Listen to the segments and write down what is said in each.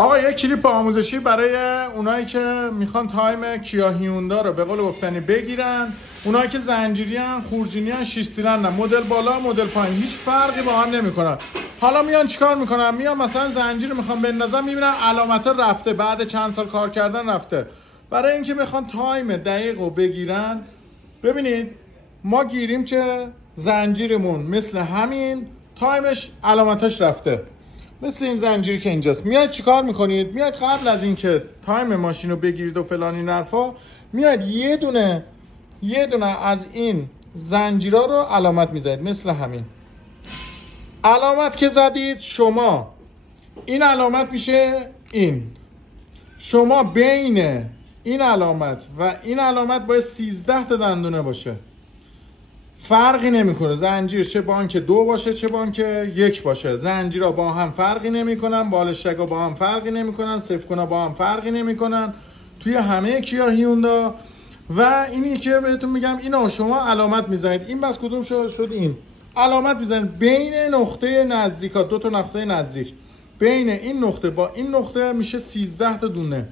آقا یک کلیپ آموزشی برای اونایی که میخوان تایم کیا هیوندا رو به قول گفتنی بگیرن، اونایی که زنجیریان، خورجینیان، 6 سیلندرن، مدل بالا، مدل پایین، هیچ فرقی با هم نمیکنن. حالا میان چیکار میکنن؟ میان مثلا زنجیر میخوان بندازن، میبینن علامت رفته، بعد چند سال کار کردن رفته. برای اینکه میخوان تایم دقیق رو بگیرن، ببینید ما گیریم که زنجیرمون مثل همین تایمش علامتش رفته، مثل این زنجیری که اینجاست. میاد چیکار میکنید؟ میاد قبل از اینکه تایم ماشین رو بگیرید و فلان این حرفا، میاد یه دونه از این زنجیرا رو علامت میزنید، مثل همین علامت که زدید شما، این علامت میشه این. شما بین این علامت و این علامت باید 13 تا دندونه باشه. فرقی نمیکنه زنجیر چه بانک 2 باشه چه بانک 1 باشه، زنجیرها با هم فرقی نمیکنن، بالشتگا با هم فرقی نمیکنن، سفکونا با هم فرقی نمیکنن توی همه کیا هیوندا. و اینی که بهتون میگم اینو شما علامت میزنید. این بس کدوم شد این علامت میزنید بین نقطه نزدیکا، 2 تا نقطه نزدیک، بین این نقطه با این نقطه میشه 13 تا دونه.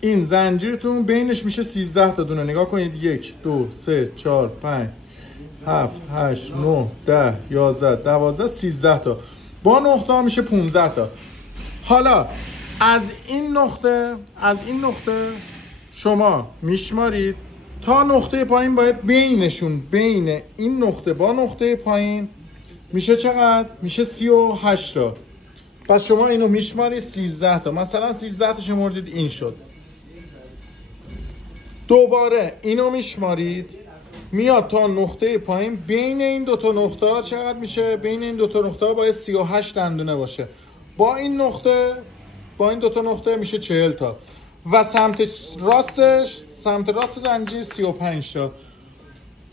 این زنجیرتون بینش میشه 13 تا دونه. نگاه کنید 1 2 3 4 5 7 8 9 10 11 12 13 تا، با نقطه ها میشه 15 تا. حالا از این نقطه شما میشمارید تا نقطه پایین، باید بینشون، بین این نقطه با نقطه پایین میشه چقدر؟ میشه 38 تا. پس شما اینو میشمارید 13 تا، مثلا 13 تا شمردید این شد. دوباره اینو میشمارید میاد تا نقطه پایین، بین این 2 تا نقطه چقدر میشه؟ بین این 2 تا نقطه باید 38 دندونه باشه. با این 2 تا نقطه میشه 40 تا. و سمت راست زنجیر 35 تا.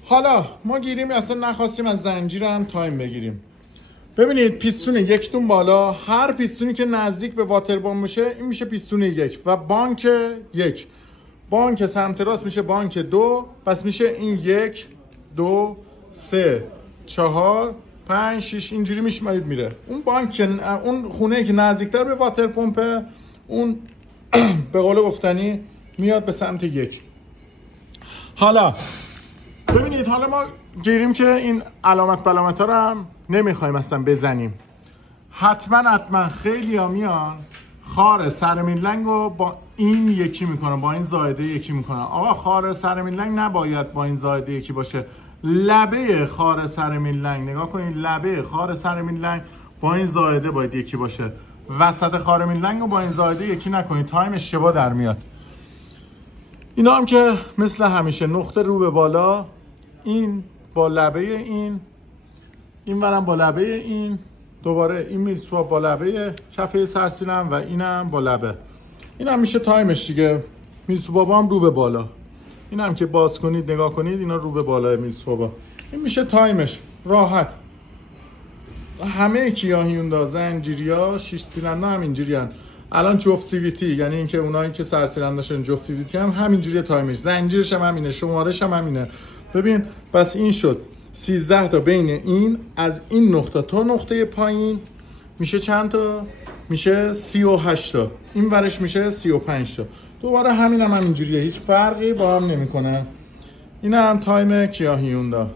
حالا ما گیریم اصلا نخواستیم از زنجیر هم تایم بگیریم. ببینید پیستون یکتون بالا، هر پیستونی که نزدیک به واتربان میشه این میشه پیستون 1 و بانک 1. بانک سمت راست میشه بانک 2، پس میشه این 1 2 3 4 5 6 اینجوری میشمارید میره. اون بانک، اون خونه که نزدیکتر به واتر پمپه، اون به قول گفتنی میاد به سمت 1. حالا ببینید، حالا ما گیریم که این علامت ها رو هم نمیخوایم اصلا بزنیم. حتما خیلی ها میان خار سرمیلنگ رو با این یکی میکنن، با این زائده یکی میکنن. آقا خار سرمیلنگ نباید با این زائده یکی باشه. لبه خار سرمیلنگ، نگاه کنید، لبه خار سرمیلنگ با این زائده باید یکی باشه. وسط خار میلنگ رو با این زائده یکی نکنید، تایم اشتباه در میاد. اینا هم که مثل همیشه نقطه رو به بالا، این با لبه این ورم با لبه این، دوباره این میلسواب با لبه کفه سرسیلن و اینم با لبه. این هم میشه تایمش دیگه. میلسوابا هم رو به بالا، این هم که باز کنید نگاه کنید اینا رو به بالا میلسوابا. این میشه تایمش راحت. همه کیا هیوندا زنجیریا 6 سیلندر هم اینجوریان. الان جفت CVT، یعنی اینکه اونایی که سرسیلندرشون جفت CVT هم همینجوریه تایمش. زنجیرش هم همینه، شمارش هم همینه. ببین بس این شد 13 تا بین این، از این نقطه تا نقطه پایین میشه چند تا؟ میشه 38 تا. این ورش میشه 35 تا. دوباره همین هم همینجوریه، هیچ فرقی با هم نمیکنه. این هم تایم کیا هیوندا.